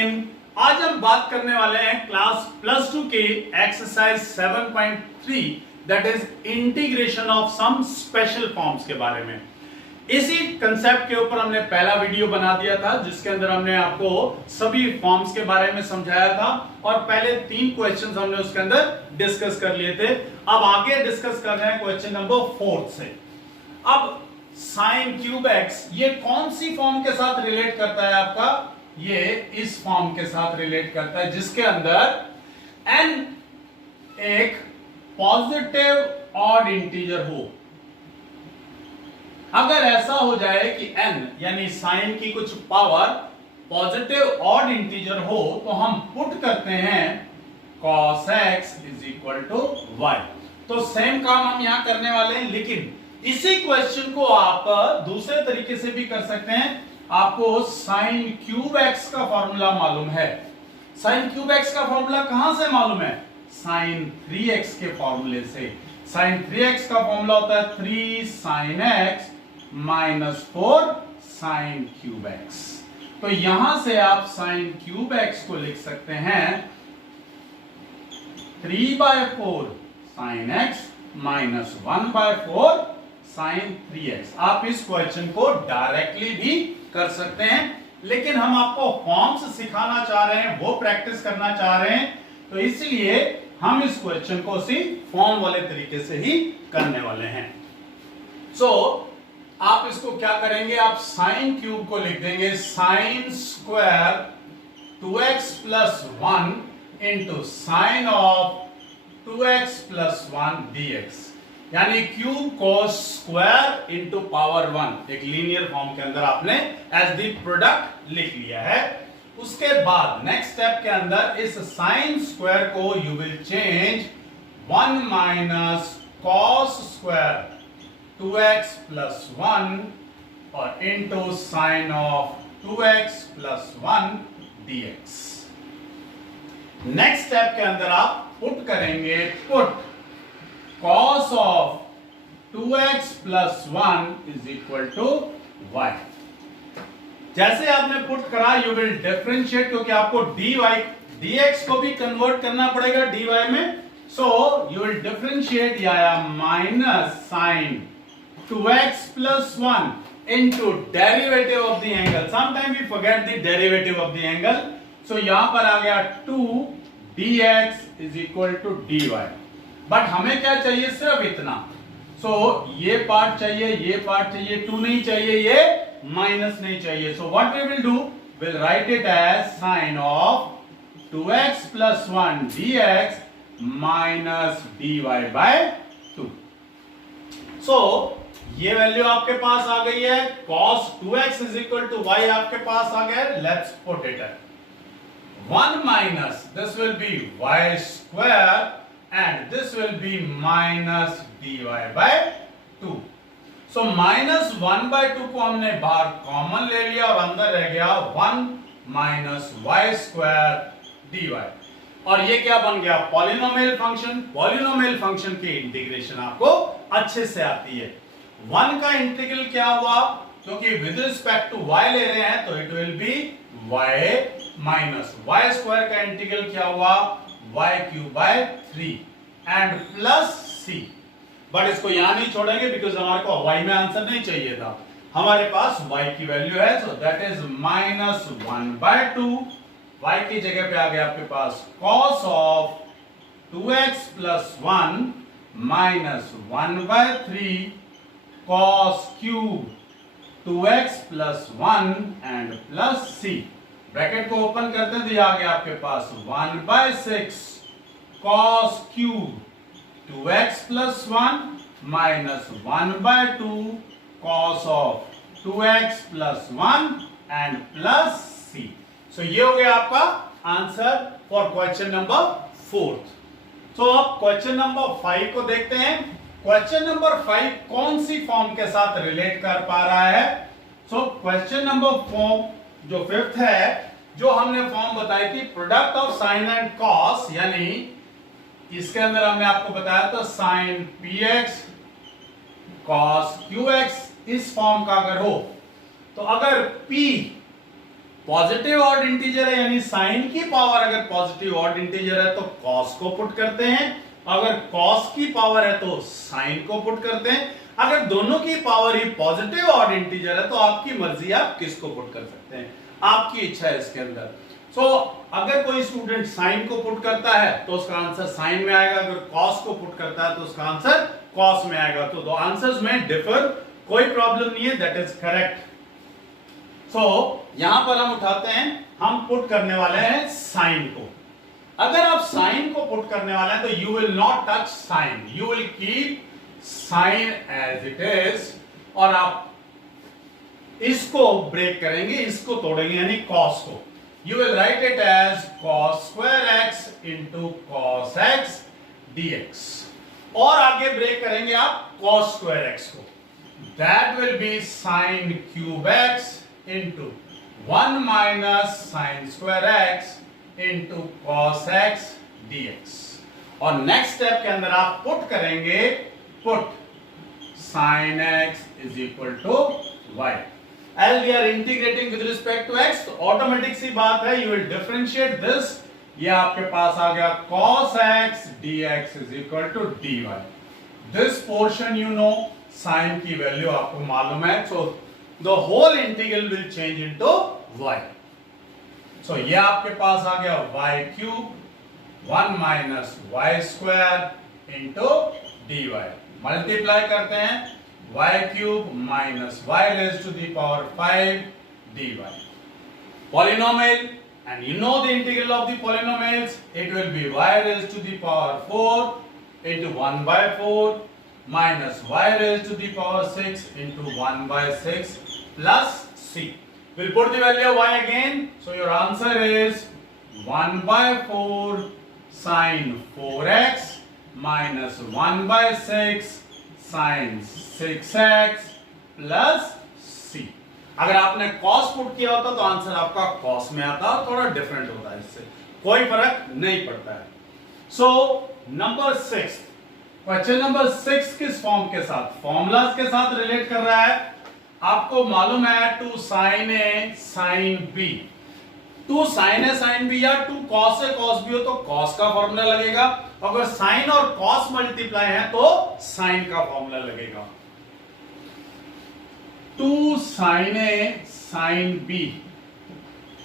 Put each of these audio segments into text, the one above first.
Again. आज हम बात करने वाले हैं क्लास +2 के exercise 7.3 that is integration of some special forms के बारे में। इसी कंसेप्ट के ऊपर हमने पहला वीडियो बना दिया था जिसके अंदर हमने आपको सभी फॉर्म्स के बारे में समझाया था और पहले 3 क्वेश्चंस हमने उसके अंदर डिस्कस कर लिए थे। अब आगे डिस्कस कर रहे हैं क्वेश्चन नंबर 4 से। अब साइन क्यूब एक्स ये कौन सी फॉर्म के साथ रिलेट करता है? आपका ये इस फॉर्म के साथ रिलेट करता है जिसके अंदर n एक पॉजिटिव ऑड इंटीजर हो। अगर ऐसा हो जाए कि n यानी साइन की कुछ पावर पॉजिटिव ऑड इंटीजर हो तो हम पुट करते हैं cos x = y। तो सेम काम हम यहां करने वाले हैं, लेकिन इसी क्वेश्चन को आप दूसरे तरीके से भी कर सकते हैं। आपको साइन क्यूब एक्स का फॉर्मूला मालूम है। साइन क्यूब एक्स का फॉर्मूला कहां से मालूम है? साइन 3x के फॉर्मूले से। साइन 3x का फॉर्मूला होता है 3 sin x - 4 sine cube x. तो यहां से आप साइन क्यूब एक्स को लिख सकते हैं 3/4 sin x - 1/4 sin 3x। आप इस क्वेश्चन को डायरेक्टली भी कर सकते हैं, लेकिन हम आपको फॉर्म्स सिखाना चाह रहे हैं, वो प्रैक्टिस करना चाह रहे हैं, तो इसलिए हम इस क्वेश्चन को उसी फॉर्म वाले तरीके से ही करने वाले हैं। आप इसको क्या करेंगे? आप साइन क्यूब को लिख देंगे sine square 2x + 1 into sine of 2x + 1 dx, यानी क्यूब को स्क्वायर इंटू पावर 1 एक लीनियर फॉर्म के अंदर आपने एज द प्रोडक्ट लिख लिया है। उसके बाद नेक्स्ट स्टेप के अंदर इस साइन स्क्वायर को you will change 1 - cos square 2x + 1 और into sine of 2x + 1 dx। Next step के अंदर आप पुट करेंगे cos of 2x + 1 = y। जैसे आपने पुट करा यू विल डिफरेंशिएट, क्योंकि आपको dx को भी कन्वर्ट करना पड़ेगा dy में। सो यू विल डिफरेंशिएट आया minus sine 2x + 1 into derivative of the angle. Sometime we forget the derivative of the angle. So यहां पर आ गया 2 dx = dy। बट हमें क्या चाहिए? सिर्फ इतना। ये पार्ट चाहिए, ये पार्ट चाहिए, 2 नहीं चाहिए, ये माइनस नहीं चाहिए। What we will do? Will write it as sine of 2x + 1 dx - dy/2। ये वैल्यू आपके पास आ गई है। cos 2x = y आपके पास आ गया। Let's put it at 1 - this will be y square and this will be minus dy/2। -1/2 को हमने बाहर common ले लिया और अंदर रह गया 1 - y² dy। और ये क्या बन गया? Polynomial function. पॉलिनोमियल फंक्शन की इंटीग्रेशन आपको अच्छे से आती है। 1 का इंटीग्रल क्या हुआ? क्योंकि विद रिस्पेक्ट टू y ले रहे हैं तो it will be y - y² का इंटीग्रल क्या हुआ? y³ and plus c। But इसको यहां नहीं छोड़ेंगे बिकॉज हमारे को y में आंसर नहीं चाहिए था, हमारे पास y की वैल्यू है। So that is -1/2। y की जगह पे आ गया आपके पास cos of 2x + 1 - 1/3 cos cube 2x + 1 and plus c। Bracket को ओपन करते हैं तो ये आ गया आपके पास 1/6 cos cube 2x + 1 - 1/2 cos of 2x + 1 and plus c। ये हो गया आपका आंसर फॉर क्वेश्चन नंबर 4। अब क्वेश्चन नंबर 5 को देखते हैं। क्वेश्चन नंबर 5 कौन सी फॉर्म के साथ रिलेट कर पा रहा है? क्वेश्चन नंबर 4 जो 5th है, जो हमने फॉर्म बताई थी product of sine and cos, यानी इसके अंदर हमने आपको बताया था साइन px cos qx इस फॉर्म का अगर हो तो अगर p पॉजिटिव ऑड इंटीजर है यानी साइन की पावर अगर पॉजिटिव ऑड इंटीजर है तो कॉस को पुट करते हैं, अगर कॉस की पावर है तो साइन को पुट करते हैं। अगर दोनों की पावर ही पॉजिटिव ऑड इंटीजर है तो आपकी मर्जी, आप किसको पुट कर सकते हैं, आपकी इच्छा है इसके अंदर। सो अगर कोई स्टूडेंट साइन को पुट करता है तो उसका आंसर साइन में आएगा, अगर कॉस को पुट करता है तो उसका आंसर कॉस में आएगा। तो दो आंसर्स में डिफर, कोई प्रॉब्लम नहीं है, दैट इज करेक्ट। सो यहां पर हम उठाते हैं, हम पुट करने वाले हैं साइन को। अगर आप साइन को पुट करने वाले हैं तो you will not touch sine, you will keep sine as it is, और आप इसको ब्रेक करेंगे, इसको तोड़ेंगे यानी कॉस को। You will write it as cos square x into cos x dx, और आगे ब्रेक करेंगे आप cos square x को, that will be sin cube x into 1 minus sin square x into cos x dx, और next step के अंदर आप put करेंगे, put sin x is equal to y। As we are integrating with respect to x, तो automatic सी बात है, you will differentiate this, ये आपके पास आ गया cos x dx is equal to dy। This portion you know, sin की value आपको मालूम है, so the whole integral will change into y। So ये आपके पास आ गया y cube 1 minus y square into dy। Multiply करते हैं, y cube minus y raised to the power 5 dy। Polynomial, and you know the integral of the polynomials, it will be y raised to the power 4 into 1 by 4 minus y raised to the power 6 into 1 by 6 plus c. We'll put the value of y again, so your answer is 1 by 4 sin 4x minus 1 by 6 sin 6x plus c। अगर आपने cos put किया होता तो answer आपका cos में आता, थोड़ा different होता है, इससे कोई फर्क नहीं पड़ता है। सो नंबर 6, क्वेश्चन नंबर 6 किस फॉर्म के साथ, फॉर्मूलाज के साथ रिलेट कर रहा है। आपको मालूम है 2 sin a sin b, 2 sin a sin b या 2 cos a cos b हो तो cos का फॉर्मूला लगेगा, अगर साइन और cos मल्टीप्लाई है तो साइन का फॉर्मूला लगेगा। 2 sin a sin b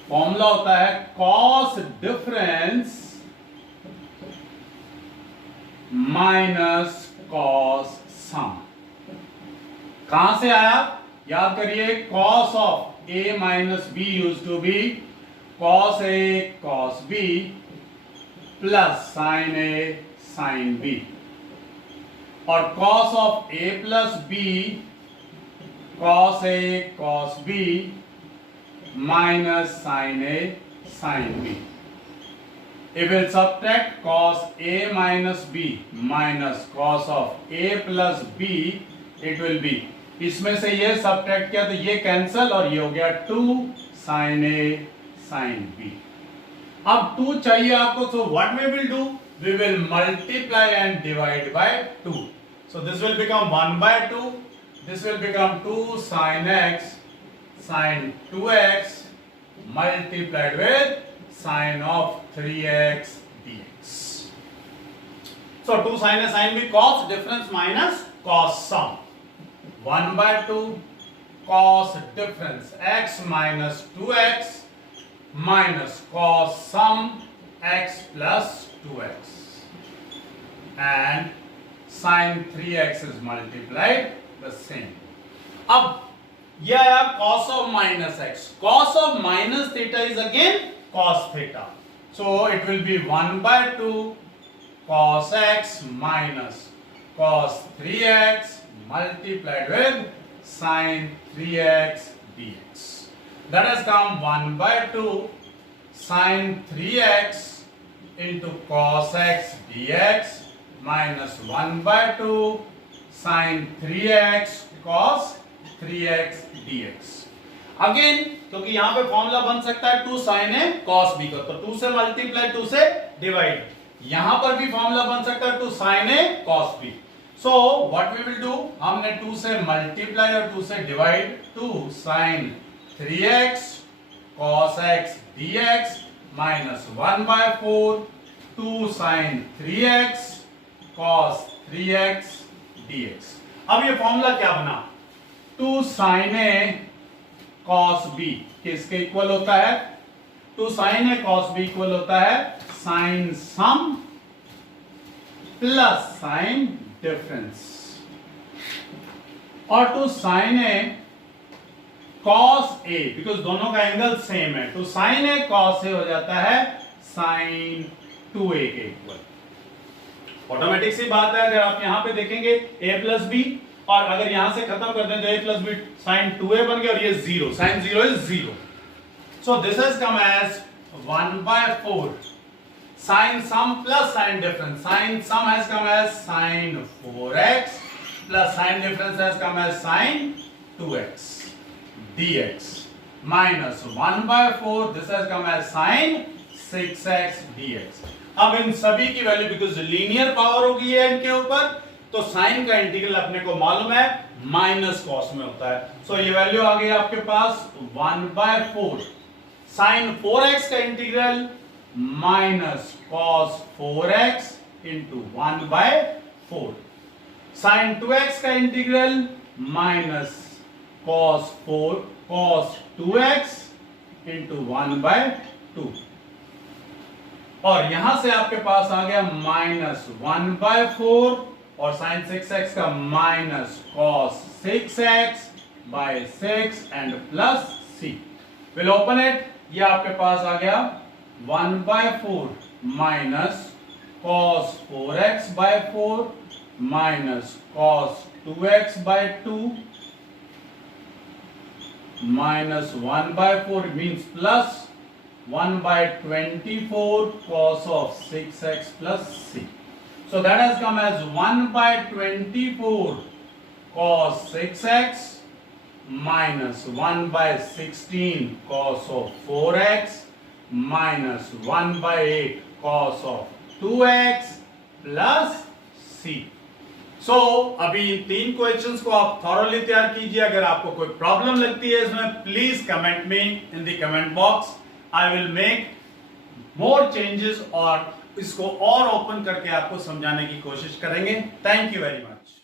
formula होता है cos difference minus cos sum. कहां से आया, याद करिए, cos of a minus b used to be cos a cos b plus sin a sin b, और cos of a plus b cos a cos b minus sin a sin b। If we subtract cos a minus b minus cos of a plus b, it will be, इसमें से ये subtract किया तो ये cancel और ये हो गया 2 sin a sin b। अब 2 चाहिए आपको, so what we will do, we will multiply and divide by 2, so this will become 1 by 2, this will become 2 sin x sin 2x multiplied with sin of 3x dx। so 2 sin a sin b cos difference minus cos sum, 1 by 2 cos difference x minus 2x minus cos sum x plus 2x, and sin 3x is multiplied the same। अब यह आया cos of minus x, cos of minus theta is again cos theta, so it will be 1 by 2 cos x minus cos 3x multiplied with sin 3x dx। That has come 1 by 2 sin 3x into cos x dx minus 1 by 2 sin 3x cos 3x dx। Again क्योंकि यहां पे formula बन सकता है 2 sin a cos b का, तो 2 से multiply 2 से डिवाइड, यहां पर भी फॉर्मूला बन सकता है 2 sin a cos b। So what we will do, हमने 2 से मल्टीप्लाई और 2 से divide, 2 sin 3x cos x dx minus 1 by 4 2 sin 3x cos 3x dx। अब ये फॉर्मूला क्या बना, 2 sin a cos b किसके इक्वल होता है, 2 sin a cos b equal होता है sin सम प्लस sin डिफरेंस, और 2 sin a cos a because दोनों का एंगल सेम है, 2 sin a cos a हो जाता है sin 2a के इक्वल। ऑटोमेटिक सी बात है, अगर आप यहां पे देखेंगे a प्लस बी, और अगर यहां से खत्म कर दें तो a plus B sign 2a बन गया, और ये 0, sine 0 is 0। So this has come as 1 by 4 sine sum plus sine difference, sine sum has come as sine 4x plus sine difference has come as sine 2x dx minus 1 by 4 this has come as sin 6x dx। अब इन सभी की value because linear power होगी है इनके ऊपर, तो sign का integral अपने को मालूम है माइनस कॉस में होता है। सो ये वैल्यू आ गई आपके पास 1 by 4 साइन 4x का integral minus cos 4x into 1 by 4, sine 2x का integral minus cos 2x into 1 by 2, और यहां से आपके पास आ गया माइनस 1 by 4 और साइन 6x का minus cos 6x by 6 and plus c। Will open it, ये आपके पास आ गया 1 by 4 minus cos 4x by 4 minus cos 2x by 2 minus 1 by 4 means plus 1 by 24 cos of 6x plus c. So that has come as 1 by 24 cos 6x minus 1 by 16 cos of 4x minus 1 by 8 cos of 2x plus c। सो अभी इन 3 questions को आप thoroughly तैयार कीजिए। अगर आपको कोई problem लगती है इसमें, please comment me in the comment box, I will make more changes और इसको और ओपन करके आपको समझाने की कोशिश करेंगे। Thank you very much.